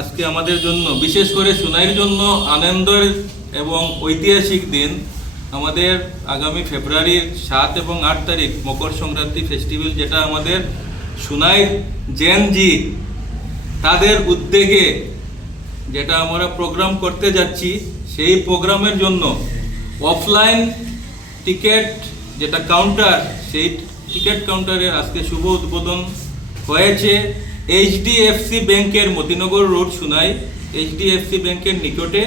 আজকে আমাদের জন্য বিশেষ করে সুনাইয়ের জন্য আনন্দের এবং ঐতিহাসিক দিন। আমাদের আগামী ফেব্রুয়ারির 7 এবং 8 তারিখ মকর সংক্রান্তি ফেস্টিভ্যাল, যেটা আমাদের সুনাইয়ের জেনজি তাদের উদ্যোগে যেটা আমরা প্রোগ্রাম করতে যাচ্ছি, সেই প্রোগ্রামের জন্য অফলাইন টিকিট যেটা কাউন্টার, সেই টিকিট কাউন্টারের আজকে শুভ উদ্বোধন হয়েছে এইচডিএফসি ব্যাংকের মতিনগর রোড সুনাই, এইচডিএফসি ব্যাংকের নিকটে।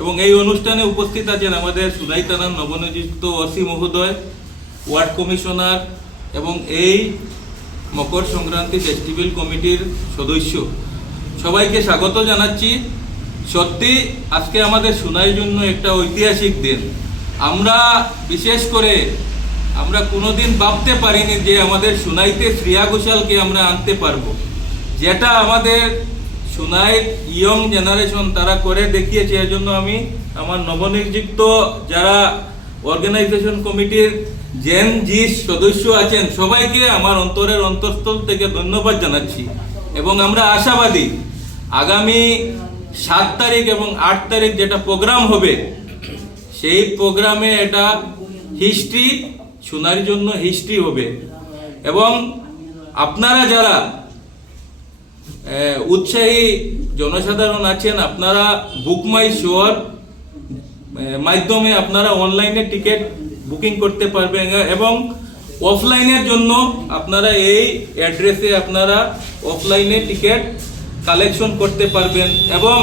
এবং এই অনুষ্ঠানে উপস্থিত আছেন আমাদের সুনাই থানার নবনিযুক্ত ওসি মহোদয়, ওয়ার্ড কমিশনার এবং এই মকর সংক্রান্তি ফেস্টিভ্যাল কমিটির সদস্য। সবাইকে স্বাগত জানাচ্ছি। সত্যি আজকে আমাদের সুনাইয়ের জন্য একটা ঐতিহাসিক দিন। আমরা বিশেষ করে আমরা কোনোদিন ভাবতে পারিনি যে আমাদের সুনাইতে শ্রেয়া ঘোষালকে আমরা আনতে পারবো, যেটা আমাদের সুনাইয়ের ইয়ং জেনারেশন তারা করে দেখিয়েছে। এর জন্য আমি আমার নবনিযুক্ত যারা অর্গানাইজেশন কমিটির জেন জি সদস্য আছেন সবাইকে আমার অন্তরের অন্তঃস্থল থেকে ধন্যবাদ জানাচ্ছি। এবং আমরা আশাবাদী আগামী 7 তারিখ এবং 8 তারিখ যেটা প্রোগ্রাম হবে, সেই প্রোগ্রামে এটা হিস্ট্রি, সুনাইয়ের জন্য হিস্ট্রি হবে। এবং আপনারা যারা উৎসাহী জনসাধারণ আছেন, আপনারা বুক মাই শোর মাধ্যমে আপনারা অনলাইনে টিকিট বুকিং করতে পারবেন এবং অফলাইনের জন্য আপনারা এই অ্যাড্রেসে আপনারা অফলাইনে টিকিট কালেকশন করতে পারবেন। এবং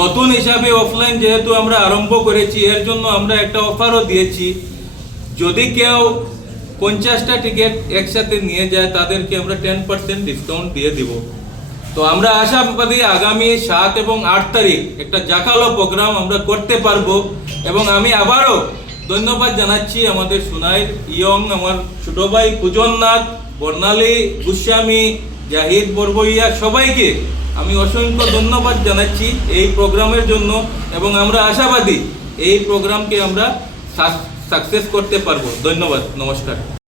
নতুন হিসাবে অফলাইন যেহেতু আমরা আরম্ভ করেছি, এর জন্য আমরা একটা অফারও দিয়েছি। যদি কেউ 50টা টিকিট একসাথে নিয়ে যায়, তাদেরকে আমরা 10% ডিসকাউন্ট দিয়ে দিব। তো আমরা আশাবাদী আগামী 7 এবং 8 তারিখ একটা জাকালো প্রোগ্রাম আমরা করতে পারবো। এবং আমি আবারও ধন্যবাদ জানাচ্ছি আমাদের সুনাইয়ের ইয়ং আমার ছোট ভাই পূজননাথ, বর্ণালী গোস্বামী, জাহিদ বরবইয়া, সবাইকে আমি অসংখ্য ধন্যবাদ জানাচ্ছি এই প্রোগ্রামের জন্য। এবং আমরা আশাবাদী এই প্রোগ্রামকে আমরা সাকসেস করতে পারবো। ধন্যবাদ, নমস্কার।